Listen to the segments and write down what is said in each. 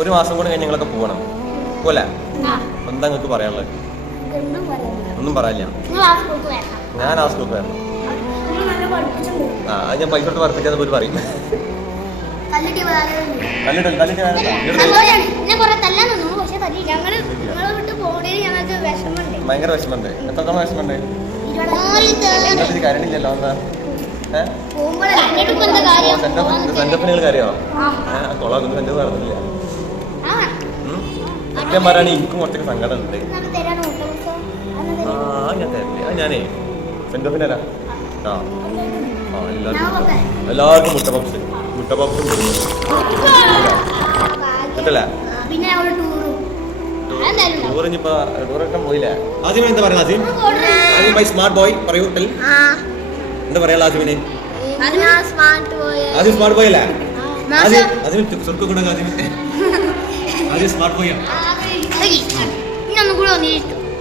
ഒരു മാസം കൂടെ കഴിഞ്ഞ് ഞങ്ങളൊക്കെ പോകണം പോലെ എന്താ നിങ്ങൾക്ക് പറയാനുള്ളത്? ഒന്നും പറയാനില്ല. ഞാൻ ആ സ്കൂൾക്ക് വരണം. ആ ഞാൻ പൈസ കൊടുത്ത് വർപ്പിക്കാന്ന് പോലും പറയും. കല്ലിട്ട് വേറെ തല്ലിട്ട് തല്ലിട്ട് വേണ്ട സന്തോഷാണ് എന്നെ കുറെ തല്ലാൻ തോന്നുന്നു പക്ഷെ തല്ലി ഞങ്ങൾ നിങ്ങളെ വിട്ട് പോണേന് ഞങ്ങൾക്ക് വിഷമമുണ്ട്. ഭയങ്കര വിഷമമുണ്ട്. എത്രത്തോളം വിഷമമുണ്ട്? കരണില്ലല്ലോ എന്താ? സെന്റപ്പിനുകൾ കാര്യോ. കൊളാകുന്നു സെന്റപ്പ് ഉം. സത്യം പറയുകയാണെങ്കിൽ എനിക്കും കുറച്ചൊക്കെ സങ്കടം ഉണ്ട് നമുക്ക് തരാണ് മുട്ട ആ ഞാൻ തരില്ല ആ ഞാനേ. സെന്റപ്പിന് തരാം ആ. ആ എല്ലാവർക്കും എല്ലാവർക്കും മുട്ട പപ്സ്. മുട്ട പപ്സും കിട്ടല്ലേ. ടൂർ. ഇനിയിപ്പോ ടൂറൊക്കെ പോയില്ലേ? ആദ്യം എന്താ പറയുക ആദ്യം? ആദ്യം ബൈ സ്മാർട്ട് ബോയ് പറയൂ ടെൽ ആ എന്താ പറയാ ആദ്യമിനെ അത് സ്മാർട്ട് ബോയ് അല്ലേ? മാസം- ആദ്യം ആദ്യം സ്വർഗ ഗുണം സ്മാർട്ട് ഒന്നും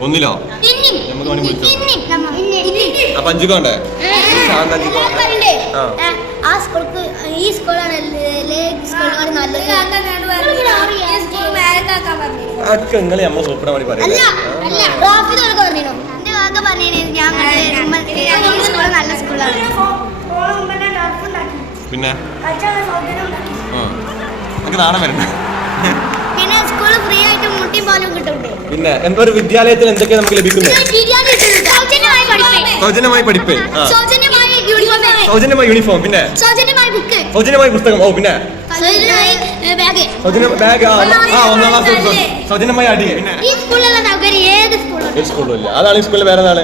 ഒന്നിലോ? നമുക്ക് വിളിച്ചോ. അപ്പൊ ആ. സ്കൂൾക്ക് ഈ സ്കൂളാണ് അതൊക്കെ നമ്മളെ സൂപ്പറാ പറയാം പിന്നെ? നമുക്ക് നാണം വരണ്ട. പിന്നെ എന്താ ഒരു വിദ്യാലയത്തിൽ എന്തൊക്കെ നമുക്ക് ലഭിക്കുന്നത് സൗജന്യമായി പഠിപ്പേ. സൗജന്യമായി യൂണിഫോം പിന്നെ? സൗജന്യമായി പുസ്തകം. ഓ പിന്നെ? സൗജന്യ ബാഗ് ആ ആ ഒന്നാം ക്ലാസ് പുസ്തകം സൗജന്യമായി അടി. പിന്നെ ഈ സ്കൂളിലുള്ള സൗകര്യം ഏത് സ്കൂളിലും ഒരു അതാണ് ഈ സ്കൂളിൽ വേറെ നാൾ